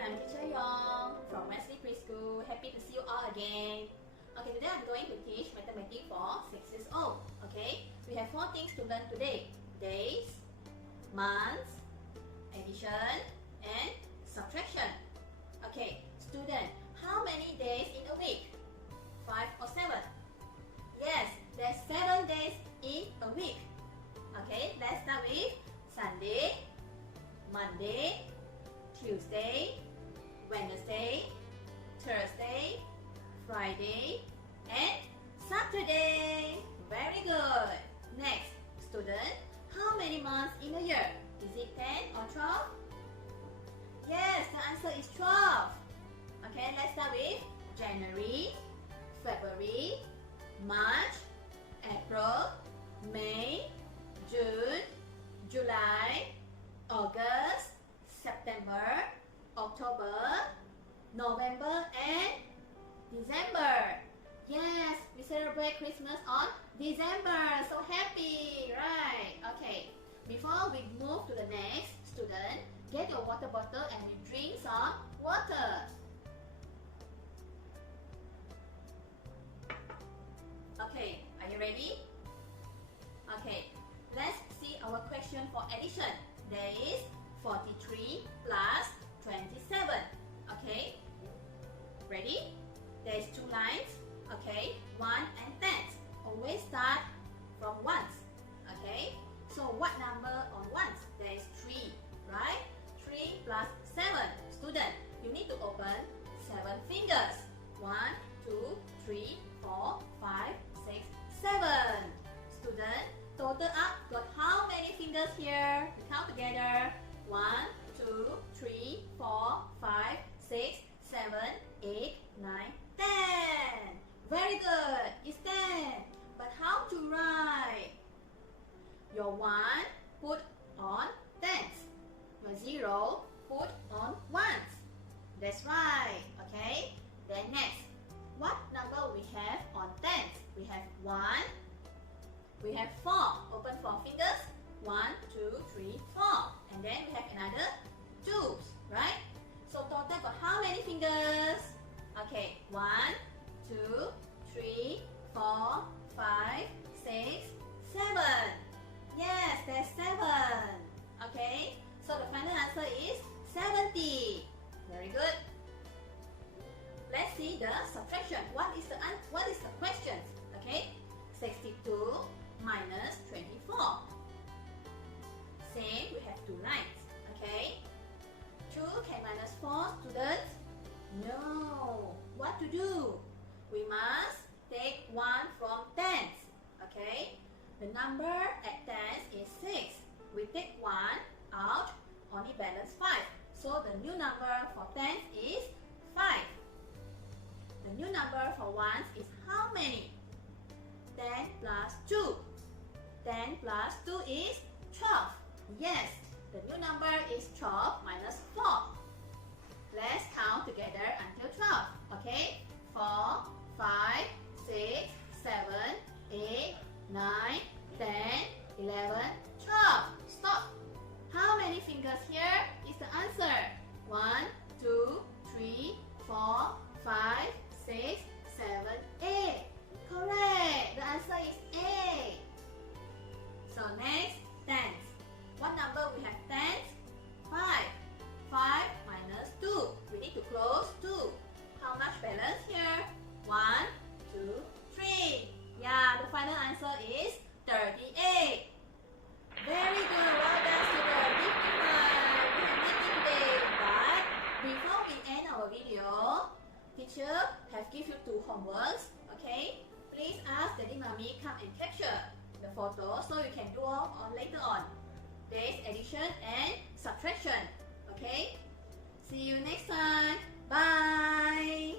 I'm Teacher Yong from Wesley Preschool. Happy to see you all again. Okay, today I'm going to teach mathematics for 6 years old. Okay, we have 4 things to learn today: days, months, addition, and subtraction. Okay, student, how many days in a week? 5 or 7? Yes, there's 7 days in a week. Okay, let's start with Sunday, Monday, Tuesday, Wednesday, Thursday, Friday, and Saturday. Very good. Next, student, how many months in a year? Is it 10 or 12? Yes, the answer is 12. Okay, let's start with January, February, March, April, May, June, July, August, September, October, November, and December. Yes, we celebrate Christmas on December. So happy, right? Okay, before we move to the next, student, get your water bottle and you drink some water. Okay, are you ready? Okay, let's see our question for addition. There is 43 plus 27. Okay, ready? There's 2 lines. Okay, 1 and 10. Always start from ones. Okay, so what number on ones? There is 3, right? 3 plus 7. Student, you need to open 7 fingers. 1, 2, 3, 4, 5, 6, 7. Student, total up, got how many fingers here? We count together. 1, 2, 3, 4, 5, 6, 7, 8, 9, 10. Very good. It's 10. But how to write? Your 1 put on tens. Your 0 put on ones. That's right. Okay. Then next, what number we have on tens? We have 1. We have 4. Open 4 fingers. 1, 2, 3, 4. And then we have another 2, right? So total got how many fingers? Okay, 1, 2, 3, 4, 5, 6, 7. Yes, there's 7. Okay, so the final answer is 70. Very good. Let's see the subtraction. What is the question? Okay, 62 minus 24. Same, we have 2 lines. Okay, 2 can minus 4, students? No. What to do? We must take 1 from tens. Okay, the number at tens is 6. We take 1 out, only balance 5. So the new number for tens is 5. The new number for ones is how many? 10 plus 2. 10 plus 2 is 12. Yes, the new number is 12 minus 4. Let's count together until 12. Okay, 4, 5, 6, 7, 8, 9, 10, 11, 12. Stop. How many fingers here is the answer? 1, 2, 3, 4, 5, 6, 7, 8. Correct. The answer is 8. So next, tens. What number we have tens? 5. 5 minus 2. We need to close 2. How much balance here? 1, 2, 3. Yeah, the final answer is 38. Very good. Well done, student. Give me 5. We have making today. But before we end our video, teacher have give you 2 homeworks. Okay? Please ask Daddy Mommy come and capture the photo so you can do on later on. Days, addition, and subtraction. Okay? See you next time. Bye!